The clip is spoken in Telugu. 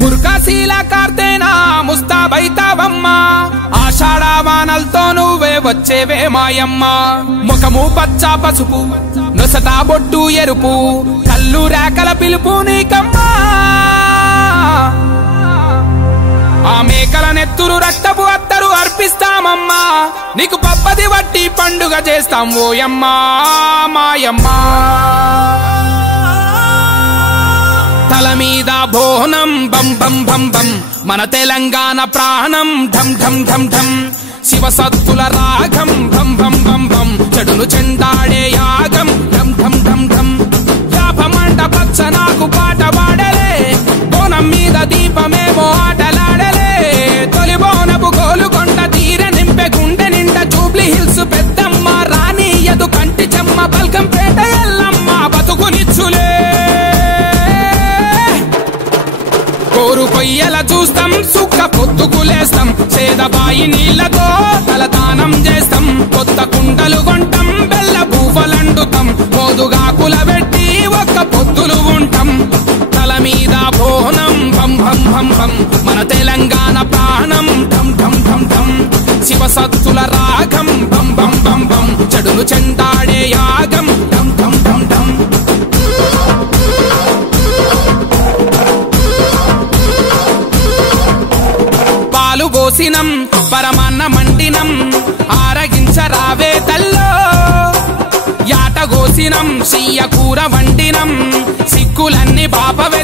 ముర్కాశీల కార్తేనా ముస్తాబైతావమ్మా ఆషాఢవానలతో నువ్వే వచ్చేవే మాయమ్మ ముఖము పచ్చ పసుపు నొసట బొట్టు ఎరుపు కళ్ళు రేకల పిలుపు నీకమ్మా ఆ మేకల నెత్తురు రక్తపు అత్తరు అర్పిస్తామమ్మా నీకు పప్పది వట్టి పండుగ చేస్తాం ఓయమ్మా మాయమ్మా తల మీద బోనం బం బం బం బం మన తెలంగాణ ప్రాణం ఢం ఢం ఢం ఢం శివ సత్తుల రాగం బం బం బం బం చెడును చెండాడే యాగం ఢం ఢం ఢం ఢం యాపమంట పచ్చ నాకు పాట పాడలే బోనం మీద దీపమేమో ఆటలాడలే తొలి బోనపు గోలుకొండ తీర నింపె గుండె నిండా జూబ్లీ హిల్స్ పెద్దమ్మ రానియదు కంటి చెమ్మ బల్కంపేట ఎల్లమ్మ బతుకునిచ్చులే కోరు కొయ్యల చూస్తాం సుక్క పొద్దుకులేస్తాం సేదబాయి నీళ్లతో తలదానం చేస్తాం కొత్త కుండలు కొంటాం బెల్ల బూఫలండుతాం మోదుగాకుల పెట్టి ఒక్క పొద్దులు ఉంటాం తల మీద బోనం భం భం భం భం మన తెలంగాణ ప్రాణం ఢం ఢం ఢం ఢం శివ సత్తుల రాగం బం బం బం బం చెడును చెండాడే యాగం ఢం ఢం ఢం ఢం పాలు పోసినం పరమాన్న మండినం ఆరగించరావే తల్లో యాట గోసినం సియ్య కూర వండినం సిక్కులన్నీ బాపవె